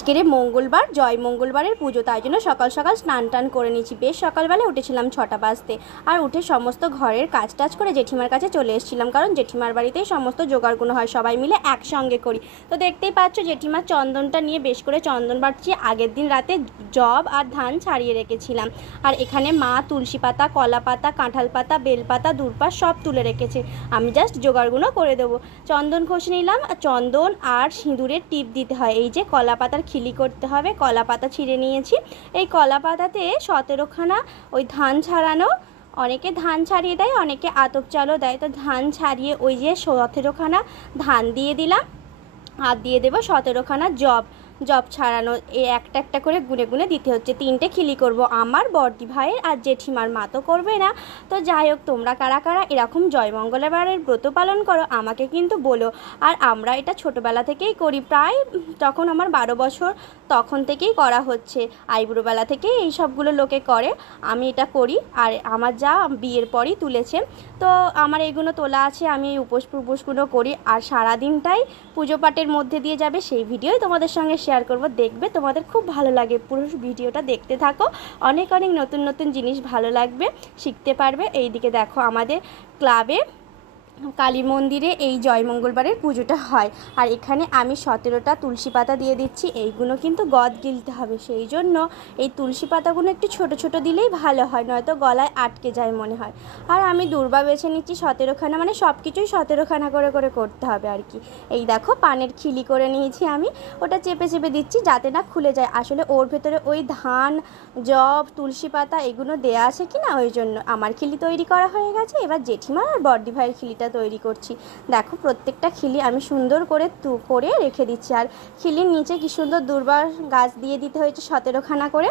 আজকের মঙ্গলবার, জয় মঙ্গলবারের পুজো, তাই জন্য সকাল সকাল স্নান টান করে নিয়েছি। বেশ সকালবেলা উঠেছিলাম 6টা বাজতে, আর উঠে সমস্ত ঘরের কাজ টাজ করে জেঠিমার কাছে চলে এসেছিলাম, কারণ জেঠিমার বাড়িতেই সমস্ত জোগাড়গুলো হয়, সবাই মিলে একসঙ্গে করি। তো দেখতেই পাচ্ছ জেঠিমার চন্দনটা নিয়ে বেশ করে চন্দন বাটছি। আগের দিন রাতে জব আর ধান ছাড়িয়ে রেখেছিলাম, আর এখানে মা তুলসী পাতা, কলা পাতা, কাঁঠাল পাতা, বেলপাতা, দূর্পা সব তুলে রেখেছে। আমি জাস্ট জোগাড়গুলো করে দেবো। চন্দন ঘষে নিলাম, চন্দন আর সিঁদুরের টিপ দিতে হয়। এই যে কলা পাতার খিলি করতে হবে, কলা পাতা ছিঁড়ে নিয়েছি। এই কলা পাতাতে 17খানা ওই ধান ছাড়ানো, অনেকে ধান ছাড়িয়ে দেয়, অনেকে আতপ চালও দেয়। তো ধান ছাড়িয়ে ওই যে 17খানা ধান দিয়ে দিলাম, আর দিয়ে দেবো 17খানা জব ছাড়ানো। এই একটা একটা করে গুনে গুনে দিতে হচ্ছে। 3টে খিলি করব, আমার বড়দি ভাইয়ের আর জেঠিমার। মা তো করবে না। তো যাই হোক, তোমরা কারা কারা এরকম জয়মঙ্গলবারের ব্রত পালন করো আমাকে কিন্তু বলো। আর আমরা এটা ছোটোবেলা থেকেই করি, প্রায় তখন আমার 12 বছর, তখন থেকেই করা হচ্ছে। আইবুড়োবেলা থেকেই এই সবগুলো লোকে করে, আমি এটা করি। আর আমার যা বিয়ের পরই তুলেছে, তো আমার এইগুলো তোলা আছে। আমি এই উপোসগুলো করি, আর সারাদিনটাই পুজো পাঠের মধ্যে দিয়ে যাবে। সেই ভিডিওই তোমাদের সঙ্গে শেয়ার করব, দেখবে তোমাদের খুব ভালো লাগে। পুরো ভিডিওটা দেখতে থাকো, অনেক অনেক নতুন নতুন জিনিস ভালো লাগবে, শিখতে পারবে। এইদিকে দেখো আমাদের ক্লাবে কালী মন্দিরে এই জয় মঙ্গলবারের পুজোটা হয়। আর এখানে আমি 17টা তুলসী পাতা দিয়ে দিচ্ছি। এইগুলো কিন্তু গদ গিলতে হবে, সেই জন্য এই তুলসী পাতাগুলো একটু ছোট ছোট দিলেই ভালো হয়, নয়তো গলায় আটকে যায় মনে হয়। আর আমি দূর্বা বেছে নিচ্ছি 17খানা, মানে সব কিছুই 17খানা করে করে করতে হবে আর কি। এই দেখো পানের খিলি করে নিয়েছি আমি, ওটা চেপে চেপে দিচ্ছি যাতে না খুলে যায়। আসলে ওর ভেতরে ওই ধান, জব, তুলসী পাতা এগুলো দেয়া আছে কি না, ওই জন্য আমার খিলি তৈরি করা হয়ে গেছে। এবার জেঠিমা আর বড়দি ভাইয়ের খিলিটা তৈরি করছি। দেখো প্রত্যেকটা খিলি আমি সুন্দর করে করে রেখে দিচ্ছি। আর খিলির নিচে কি সুন্দর দূর্বা গাছ দিয়ে দিতে হয়েছে 17খানা করে।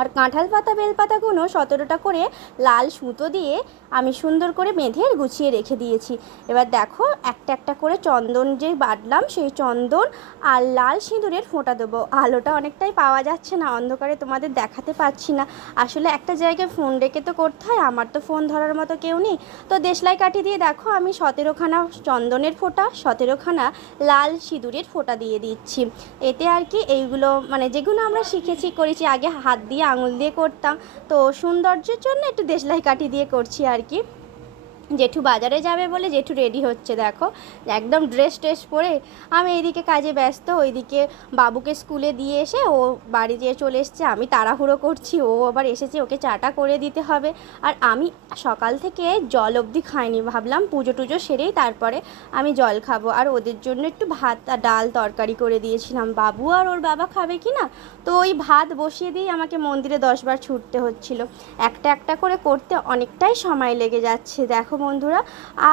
আর কাঁঠাল পাতা, বেলপাতাগুলো 17টা করে লাল সুতো দিয়ে আমি সুন্দর করে বেঁধে গুছিয়ে রেখে দিয়েছি। এবার দেখো একটা একটা করে চন্দন যে বাটলাম, সেই চন্দন আর লাল সিঁদুরের ফোঁটা দেবো। আলোটা অনেকটাই পাওয়া যাচ্ছে না, অন্ধকারে তোমাদের দেখাতে পাচ্ছি না। আসলে একটা জায়গায় ফোন রেখে তো করতে হয়, আমার তো ফোন ধরার মতো কেউ নেই। তো দেশলাই কাঠি দিয়ে দেখো আমি 17খানা চন্দনের ফোঁটা, 17খানা লাল সিঁদুরের ফোঁটা দিয়ে দিচ্ছি। এতে আর কি এইগুলো মানে যেগুলো আমরা শিখেছি করেছি, আগে হাত দিয়ে আঙুল দিয়ে করতাম, তো সৌন্দর্যের জন্য একটু দেশলাই কাঠি দিয়ে করছি আর কি। জেঠু বাজারে যাবে বলে জেঠু রেডি হচ্ছে, দেখো একদম ড্রেস পরে। আমি এইদিকে কাজে ব্যস্ত, ওইদিকে বাবুকে স্কুলে দিয়ে এসে ও বাড়ি যেয়ে চলে এসছে। আমি তাড়াহুড়ো করছি, ও আবার এসেছে, ওকে চাটা করে দিতে হবে। আর আমি সকাল থেকে জল অবধি খাইনি, ভাবলাম পুজো টুজো সেরেই তারপরে আমি জল খাবো। আর ওদের জন্য একটু ভাত আর ডাল তরকারি করে দিয়েছিলাম, বাবু আর ওর বাবা খাবে কি না। তো ওই ভাত বসিয়ে দিয়ে আমাকে মন্দিরে 10 বার ছুটতে হচ্ছিল। একটা একটা করে করতে অনেকটাই সময় লেগে যাচ্ছে দেখো বন্ধুরা।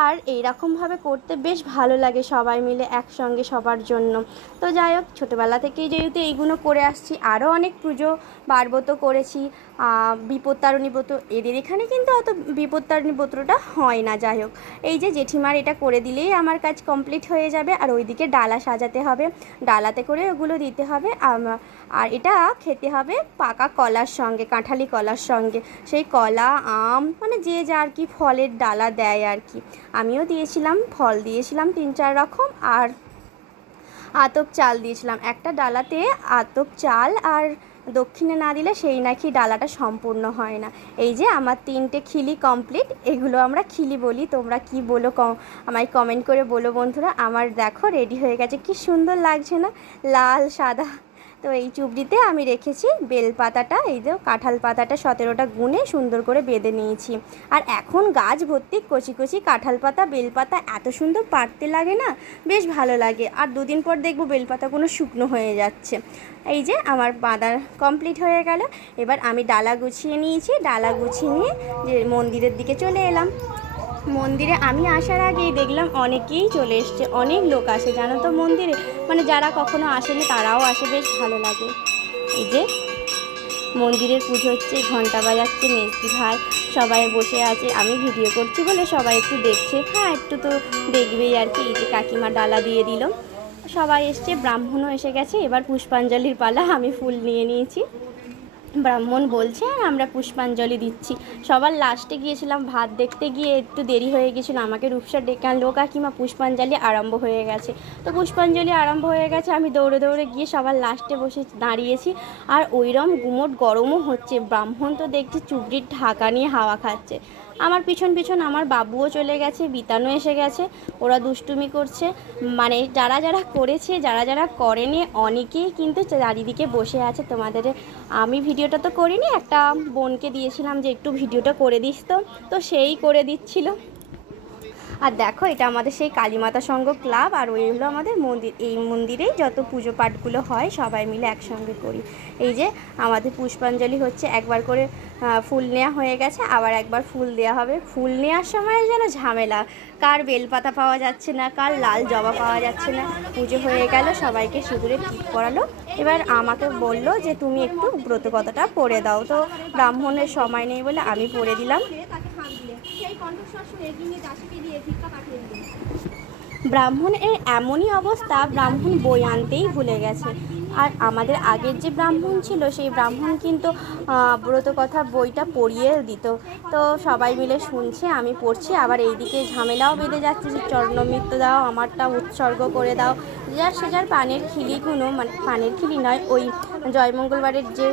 আর এইরকমভাবে করতে বেশ ভালো লাগে, সবাই মিলে একসঙ্গে সবার জন্য। তো যাই হোক, ছোটোবেলা থেকেই যেহেতু এইগুলো করে আসছি, আরও অনেক পুজো বারব্রত করেছি, বিপত্তারিণী ব্রত। এদের এখানে কিন্তু অত বিপত্তারিণী ব্রতটা হয় না। যাই হোক, এই যে জেঠিমার এটা করে দিলেই আমার কাজ কমপ্লিট হয়ে যাবে। আর ওইদিকে ডালা সাজাতে হবে, ডালাতে করে ওগুলো দিতে হবে। আর এটা খেতে হবে পাকা কলার সঙ্গে, কাঁঠালি কলার সঙ্গে। সেই কলা, আম, মানে যে যা আর কি ফলের ডালা দেয় আর কি। আমিও দিয়েছিলাম, ফল দিয়েছিলাম 3-4 রকম, আর আতপ চাল দিয়েছিলাম। একটা ডালাতে আতপ চাল আর দক্ষিণে না দিলে সেই নাকি ডালাটা সম্পূর্ণ হয় না। এই যে আমার 3টে খিলি কমপ্লিট। এগুলো আমরা খিলি বলি, তোমরা কি বলো আমায় কমেন্ট করে বলো বন্ধুরা। আমার দেখো রেডি হয়ে গেছে, কি সুন্দর লাগছে না, লাল সাদা। তো এই চুবড়িতে আমি রেখেছি বেলপাতাটা, এই যে কাঁঠাল পাতাটা 17টা গুনে সুন্দর করে বেঁধে নিয়েছি। আর এখন গাছ ভর্তি কচি কচি কাঁঠাল পাতা, বেলপাতা, এত সুন্দর পাড়তে লাগে না, বেশ ভালো লাগে। আর 2 দিন পর দেখবো বেলপাতাগুলো শুকনো হয়ে যাচ্ছে। এই যে আমার বাঁধা কমপ্লিট হয়ে গেল। এবার আমি ডালা গুছিয়ে নিয়েছি, ডালা গুছিয়ে নিয়ে যে মন্দিরের দিকে চলে এলাম। মন্দিরে আমি আসার আগেই দেখলাম অনেকেই চলে এসছে, অনেক লোক আসে জানো তো মন্দিরে, মানে যারা কখনো আসেনি তারাও আসে, বেশ ভালো লাগে। এই যে মন্দিরের পুজো হচ্ছে, ঘন্টা বাজাচ্ছে, মেজদি ভাই সবাই বসে আছে, আমি ভিডিও করছি বলে সবাই একটু দেখছে। হ্যাঁ, একটু তো দেখবেই আর কি। এই যে কাকিমা ডালা দিয়ে দিল, সবাই এসছে, ব্রাহ্মণও এসে গেছে। এবার পুষ্পাঞ্জলির পালা, আমি ফুল নিয়ে নিয়েছি। ব্রাহ্মণ বলছে আর আমরা পুষ্পাঞ্জলি দিচ্ছি। সবার লাস্টে গিয়েছিলাম ভাত দেখতে, গিয়ে একটু দেরি হয়ে গেছিলো, আমাকে রূপসা ডেকে আনলো, কাকিমা পুষ্পাঞ্জলি আরম্ভ হয়ে গেছে। তো পুষ্পাঞ্জলি আরম্ভ হয়ে গেছে, আমি দৌড়ে দৌড়ে গিয়ে সবার লাস্টে বসে দাঁড়িয়েছি। আর ওইরকম গুমোট গরমও হচ্ছে, ব্রাহ্মণ তো দেখছি চুবড়ির ঢাকা নিয়ে হাওয়া খাচ্ছে। আমার পিছন পিছন আমার বাবুও চলে গেছে, বিতানও এসে গেছে, ওরা দুষ্টুমি করছে। মানে যারা যারা করেছে, যারা যারা করেনি, অনেকেই কিন্তু চারিদিকে বসে আছে। তোমাদের আমি ভিডিওটা তো করিনি, একটা বোনকে দিয়েছিলাম যে একটু ভিডিওটা করে দিস, তো সেই করে দিচ্ছিল। আর দেখো, এটা আমাদের সেই কালীমাতা সংঘ ক্লাব, আর ওই হলো আমাদের মন্দির। এই মন্দিরেই যত পুজো পাঠগুলো হয় সবাই মিলে একসঙ্গে করি। এই যে আমাদের পুষ্পাঞ্জলি হচ্ছে, একবার করে ফুল নেওয়া হয়ে গেছে, আবার একবার ফুল দেওয়া হবে। ফুল নেওয়ার সময় যেন ঝামেলা, কার বেলপাতা পাওয়া যাচ্ছে না, কার লাল জবা পাওয়া যাচ্ছে না। পুজো হয়ে গেল, সবাইকে সিঁদুরে টিপ পরালো। এবার আমাকে বললো যে তুমি একটু ব্রতকথাটা পড়ে দাও। তো ব্রাহ্মণের সময় নেই বলে আমি পড়ে দিলাম। ব্রাহ্মণের এমনই অবস্থা, ব্রাহ্মণ বই আনতেই ভুলে গেছে। আর আমাদের আগের যে ব্রাহ্মণ ছিল, সেই ব্রাহ্মণ কিন্তু ব্রতকথার বইটা পড়িয়ে দিত। তো সবাই মিলে শুনছে, আমি পড়ছি, আবার এইদিকে ঝামেলাও বেঁধে যাচ্ছে যে চরণমৃত্যু দাও, আমারটা উৎসর্গ করে দাও। যার সে যার পানের খিলিগুলো, মানে পানের খিলি নয়, ওই জয়মঙ্গলবারের যে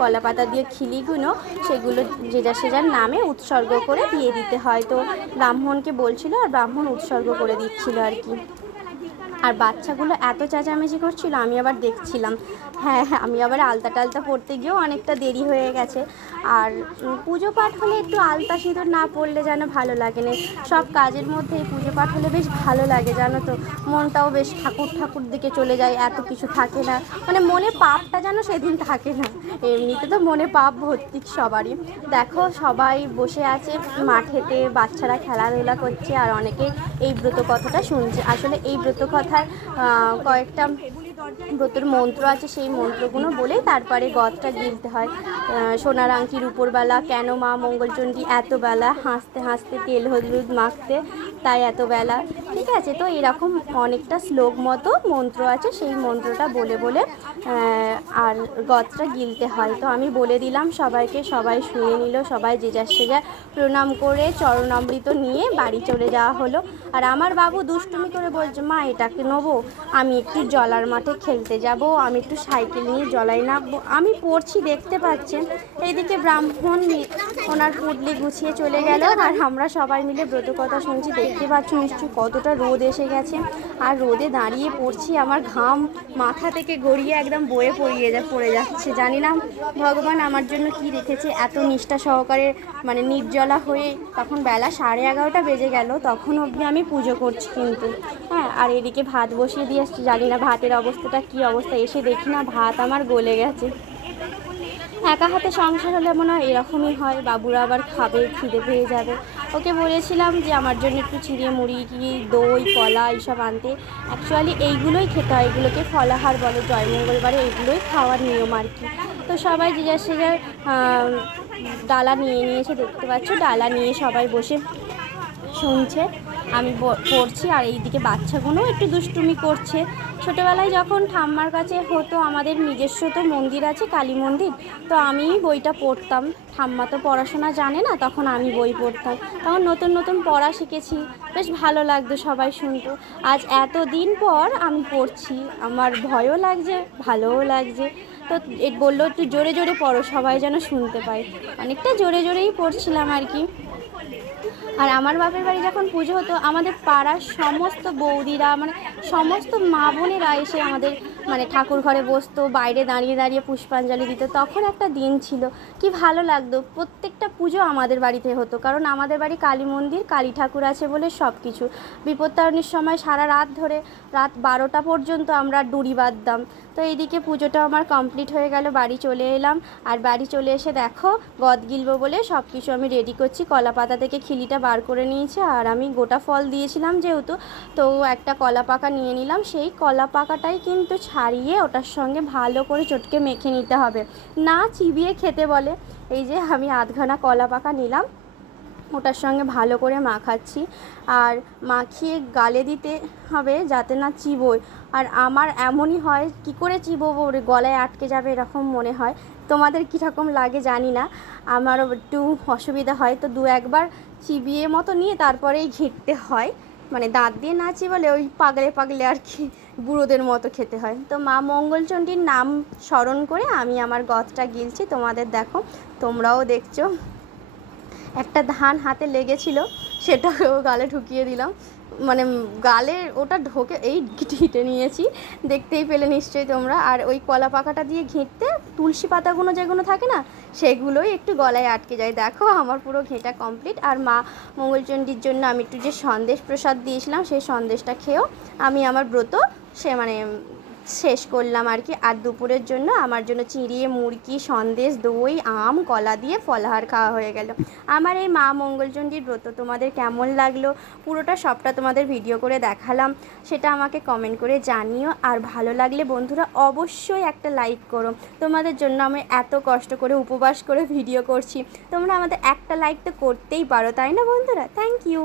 কলা পাতা দিয়ে খিলিগুলো, সেগুলো যে যার সে যার নামে উৎসর্গ করে দিয়ে দিতে হয়। তো ব্রাহ্মণকে বলছিল, আর ব্রাহ্মণ উৎসর্গ করে দিচ্ছিল আর কি। আর বাচ্চাগুলো এত চেঁচামেচি করছিল, আমি আবার দেখছিলাম। হ্যাঁ, আমি আবার আলতা টালতা পড়তে গিয়েও অনেকটা দেরি হয়ে গেছে। আর পুজো পাঠ হলে একটু আলতা সিঁদুর না পড়লে যেন ভালো লাগে না। সব কাজের মধ্যে এই পুজো পাঠ হলে বেশ ভালো লাগে, জানো তো। মনটাও বেশ ঠাকুর ঠাকুর দিকে চলে যায়, এত কিছু থাকে না, মানে মনে পাপটা যেন সেদিন থাকে না। এমনিতে তো মনে পাপ ভর্তি সবারই। দেখো, সবাই বসে আছে মাঠেতে, বাচ্চারা খেলাধুলা করছে, আর অনেকে এই ব্রত কথাটা শুনছে। আসলে এই ব্রত কথার কয়েকটা ব্রতের মন্ত্র আছে, সেই মন্ত্রগুলো বলেই তারপরে গদটা গিলতে হয়। সোনার আংটির উপরবেলা, কেন মা মঙ্গলচণ্ডী এত বেলা, হাসতে হাসতে তেল হলুদ মাখতে তাই এত বেলা। ঠিক আছে, তো এরকম অনেকটা শ্লোক মতো মন্ত্র আছে, সেই মন্ত্রটা বলে বলে আর গদটা গিলতে হয়। তো আমি বলে দিলাম সবাইকে, সবাই শুনে নিল, সবাই যে যার সে যার প্রণাম করে চরণামৃত নিয়ে বাড়ি চলে যাওয়া হলো। আর আমার বাবু দুষ্টুমি করে বলছে, মা এটাকে নেবো, আমি একটু জলার মাঠে খেলতে যাব, আমি একটু সাইকেল নিয়ে জলায় নামবো। আমি পড়ছি, দেখতে পাচ্ছেন। এইদিকে ব্রাহ্মণ ওনার পুডলি গুছিয়ে চলে গেল, আর আমরা সবাই মিলে ব্রতকথা শুনছি। দেখতে পাচ্ছ নিশ্চয়ই কতটা রোদ এসে গেছে, আর রোদে দাঁড়িয়ে পড়ছি, আমার ঘাম মাথা থেকে গড়িয়ে একদম বয়ে পড়ে যাচ্ছে। জানি না ভগবান আমার জন্য কি রেখেছে, এত নিষ্ঠা সহকারে, মানে নির্জলা হয়ে। তখন বেলা 11:30 বেজে গেল, তখন অবধি আমি পুজো করছি কিন্তু। হ্যাঁ, আর এদিকে ভাত বসিয়ে দিয়ে আসছি, জানি না ভাতের অবস্থাটা কী অবস্থা। এসে দেখি না ভাত আমার গলে গেছে। একা হাতে সংসার হলে মনে হয় এরকমই হয়, বাবুরা আবার খাবে, খিদে পেয়ে যাবে। ওকে বলেছিলাম যে আমার জন্য একটু চিড়ে মুড়ি, দই, কলা এইসব আনতে। অ্যাকচুয়ালি এইগুলোই খেতে হয়, এগুলোকে ফলাহার বলে, জয়মঙ্গলবারে এইগুলোই খাওয়ার নিয়ম আর কি। তো সবাই যে যার সে যার ডালা নিয়ে নিয়েছে, দেখতে পাচ্ছ, ডালা নিয়ে সবাই বসে শুনছে, আমি পড়ছি। আর এইদিকে বাচ্চাগুলো একটু দুষ্টুমি করছে। ছোটোবেলায় যখন ঠাম্মার কাছে হতো, আমাদের নিজস্ব তো মন্দির আছে, কালী মন্দির, তো আমি বইটা পড়তাম। ঠাম্মা তো পড়াশোনা জানে না, তখন আমি বই পড়তাম, তখন নতুন নতুন পড়া শিখেছি, বেশ ভালো লাগতো, সবাই শুনতো। আজ এত দিন পর আমি পড়ছি, আমার ভয়ও লাগছে, ভালোও লাগছে। তো বললো একটু জোরে জোরে পড়ো, সবাই যেন শুনতে পায়। অনেকটা জোরে জোরেই পড়ছিলাম আর কি। আর আমার বাপের বাড়ি যখন পুজো হতো, আমাদের পাড়ার সমস্ত বৌদিরা, মানে সমস্ত মা বোনেরা এসে আমাদের মানে ঠাকুর ঘরে বসতো, বাইরে দাঁড়িয়ে দাঁড়িয়ে পুষ্পাঞ্জলি দিত। তখন একটা দিন ছিল, কি ভালো লাগতো। প্রত্যেকটা পুজো আমাদের বাড়িতে হতো, কারণ আমাদের বাড়ি কালী মন্দির, কালী ঠাকুর আছে বলে সব কিছু। বিপত্তারণীর সময় সারা রাত ধরে, রাত 12টা পর্যন্ত আমরা ডুরি বাঁধতাম। তো এইদিকে পুজোটা আমার কমপ্লিট হয়ে গেল, বাড়ি চলে এলাম। আর বাড়ি চলে এসে দেখো, গদ গিলবো বলে সব কিছু আমি রেডি করছি। কলা পাতা থেকে খিলিটা বার করে নিয়েছে, আর আমি গোটা ফল দিয়েছিলাম যেহেতু, তো একটা কলা পাকা নিয়ে নিলাম। সেই কলা পাকাটাই কিন্তু ছাড়িয়ে ওটার সঙ্গে ভালো করে চটকে মেখে নিতে হবে, না চিবিয়ে খেতে বলে। এই যে আমি আধখানা কলা পাকা নিলাম, ওটার সঙ্গে ভালো করে মাখাচ্ছি আর মাখিয়ে গালে দিতে হবে যাতে না চিবোয়। আর আমার এমনই হয়, কি করে চিবোবো, গলায় আটকে যাবে এরকম মনে হয়। তোমাদের কীরকম লাগে জানি না, আমারও একটু অসুবিধা হয়, তো দু একবার চিবিয়ে মতো নিয়ে তারপরেই ঘিঁটতে হয়। মানে দাঁত দিয়ে না চিবালে ওই পাগলে পাগলে আর কি বুড়োদের মতো খেতে হয়। তো মা মঙ্গলচণ্ডীর নাম স্মরণ করে আমি আমার গদটা গিলছি, তোমাদের দেখো, তোমরাও দেখছো। একটা ধান হাতে লেগেছিল, সেটাকেও গালে ঢুকিয়ে দিলাম, মানে গালে ওটা ঢোকে এই ঘিটে নিয়েছি, দেখতেই পেলে নিশ্চয়ই তোমরা। আর ওই কলা পাকাটা দিয়ে ঘিঁটতে তুলসী পাতাগুলো যেগুলো থাকে না, সেগুলোই একটু গলায় আটকে যায়। দেখো আমার পুরো ঘেঁটা কমপ্লিট। আর মা মঙ্গলচণ্ডীর জন্য আমি একটু যে সন্দেশ প্রসাদ দিয়েছিলাম, সেই সন্দেশটা খেয়েও আমি আমার ব্রত শেষ করলাম আর কি। আর দুপুরের জন্য আমার জন্য চিঁড়ে মুরগি, সন্দেশ, দই, আম, কলা দিয়ে ফলাহার খাওয়া হয়ে গেল। আমার এই মা মঙ্গলচণ্ডীর ব্রত তোমাদের কেমন লাগলো, পুরোটা সবটা তোমাদের ভিডিও করে দেখালাম, সেটা আমাকে কমেন্ট করে জানিও। আর ভালো লাগলে বন্ধুরা অবশ্যই একটা লাইক করো, তোমাদের জন্য আমি এত কষ্ট করে উপবাস করে ভিডিও করছি, তোমরা আমাদের একটা লাইক তো করতেই পারো, তাই না বন্ধুরা? Thank you.